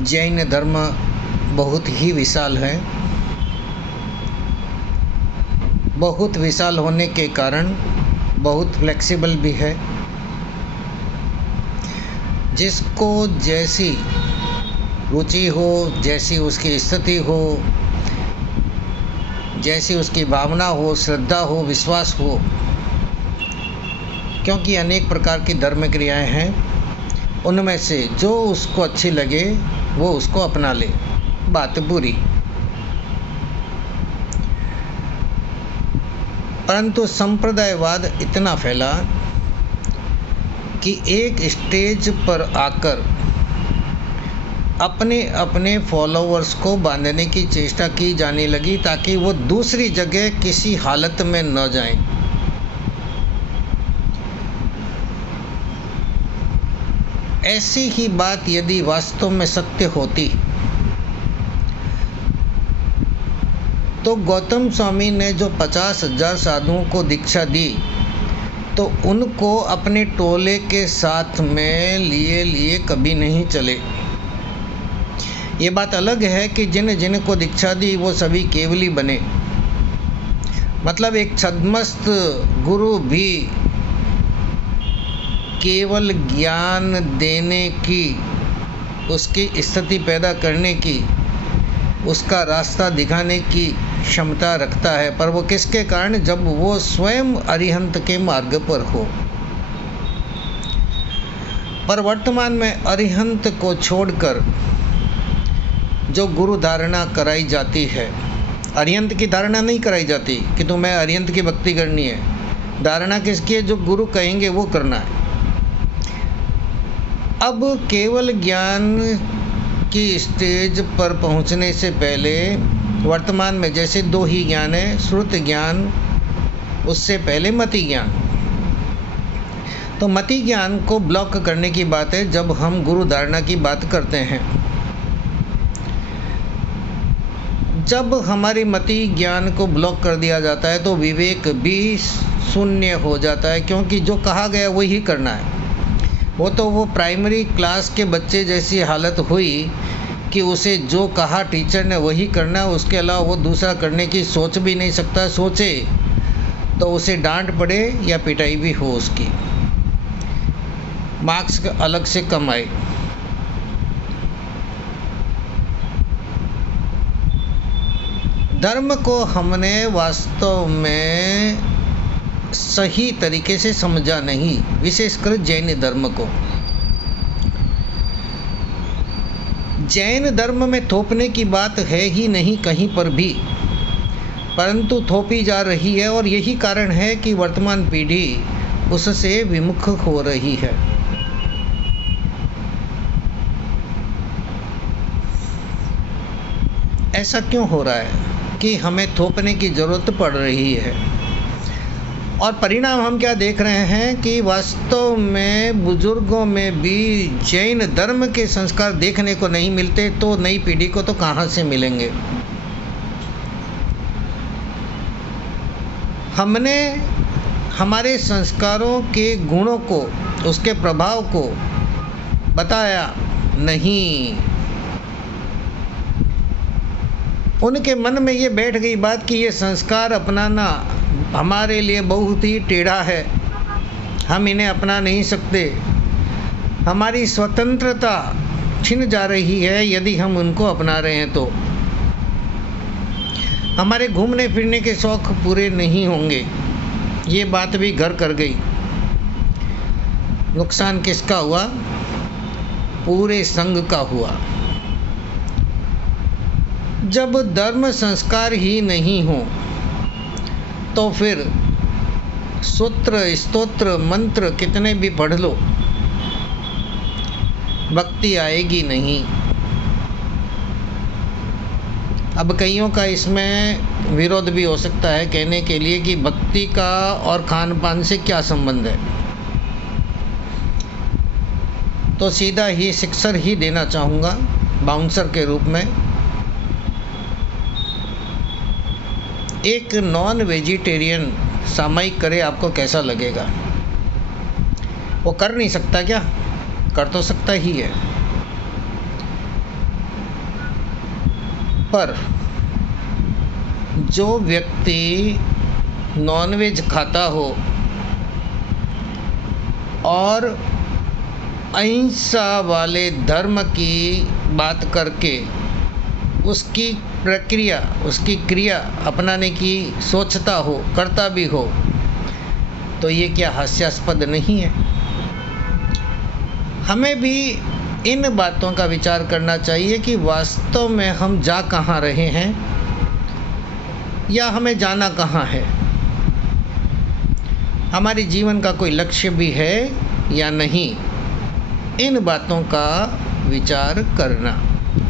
जैन धर्म बहुत ही विशाल है। बहुत विशाल होने के कारण बहुत फ्लेक्सिबल भी है। जिसको जैसी रुचि हो, जैसी उसकी स्थिति हो, जैसी उसकी भावना हो, श्रद्धा हो, विश्वास हो, क्योंकि अनेक प्रकार की धर्म क्रियाएं हैं, उनमें से जो उसको अच्छी लगे वो उसको अपना ले। बात बुरी, परंतु संप्रदायवाद इतना फैला कि एक स्टेज पर आकर अपने अपने फॉलोअर्स को बांधने की चेष्टा की जाने लगी ताकि वो दूसरी जगह किसी हालत में न जाएं। ऐसी ही बात यदि वास्तव में सत्य होती तो गौतम स्वामी ने जो 50,000 साधुओं को दीक्षा दी तो उनको अपने टोले के साथ में लिए कभी नहीं चले। ये बात अलग है कि जिन को दीक्षा दी वो सभी केवली बने। मतलब एक छद्मस्त गुरु भी केवल ज्ञान देने की, उसकी स्थिति पैदा करने की, उसका रास्ता दिखाने की क्षमता रखता है, पर वो किसके कारण? जब वो स्वयं अरिहंत के मार्ग पर हो। पर वर्तमान में अरिहंत को छोड़कर जो गुरु धारणा कराई जाती है, अरिहंत की धारणा नहीं कराई जाती कि तुम्हें अरिहंत की भक्ति करनी है। धारणा किसकी है? जो गुरु कहेंगे वो करना है। अब केवल ज्ञान की स्टेज पर पहुंचने से पहले वर्तमान में जैसे दो ही ज्ञान है, श्रुत ज्ञान, उससे पहले मति ज्ञान। तो मति ज्ञान को ब्लॉक करने की बात है जब हम गुरु धारणा की बात करते हैं। जब हमारी मति ज्ञान को ब्लॉक कर दिया जाता है तो विवेक भी शून्य हो जाता है, क्योंकि जो कहा गया वही करना है। वो प्राइमरी क्लास के बच्चे जैसी हालत हुई कि उसे जो कहा टीचर ने वही करना है, उसके अलावा वो दूसरा करने की सोच भी नहीं सकता। सोचे तो उसे डांट पड़े या पिटाई भी हो, उसकी मार्क्स अलग से कम आए। धर्म को हमने वास्तव में सही तरीके से समझा नहीं, विशेषकर जैन धर्म को। जैन धर्म में थोपने की बात है ही नहीं कहीं पर भी, परंतु थोपी जा रही है, और यही कारण है कि वर्तमान पीढ़ी उससे विमुख हो रही है। ऐसा क्यों हो रहा है कि हमें थोपने की ज़रूरत पड़ रही है? और परिणाम हम क्या देख रहे हैं कि वास्तव में बुजुर्गों में भी जैन धर्म के संस्कार देखने को नहीं मिलते, तो नई पीढ़ी को तो कहाँ से मिलेंगे? हमने हमारे संस्कारों के गुणों को, उसके प्रभाव को बताया नहीं। उनके मन में ये बैठ गई बात कि ये संस्कार अपनाना हमारे लिए बहुत ही टेढ़ा है, हम इन्हें अपना नहीं सकते। हमारी स्वतंत्रता छिन जा रही है यदि हम उनको अपना रहे हैं तो। हमारे घूमने फिरने के शौक़ पूरे नहीं होंगे। ये बात भी घर कर गई। नुकसान किसका हुआ? पूरे संघ का हुआ। जब धर्म संस्कार ही नहीं हो तो फिर सूत्र, स्तोत्र, मंत्र कितने भी पढ़ लो, भक्ति आएगी नहीं। अब कईयों का इसमें विरोध भी हो सकता है, कहने के लिए कि भक्ति का और खान पान से क्या संबंध है। तो सीधा ही शिक्षण ही देना चाहूँगा बाउंसर के रूप में। एक नॉन वेजिटेरियन सामयिक करे, आपको कैसा लगेगा? वो कर नहीं सकता क्या? कर तो सकता ही है। पर जो व्यक्ति नॉनवेज खाता हो और अहिंसा वाले धर्म की बात करके उसकी प्रक्रिया, उसकी क्रिया अपनाने की सोचता हो, करता भी हो, तो ये क्या हास्यास्पद नहीं है? हमें भी इन बातों का विचार करना चाहिए कि वास्तव में हम जा कहाँ रहे हैं या हमें जाना कहाँ है। हमारे जीवन का कोई लक्ष्य भी है या नहीं, इन बातों का विचार करना।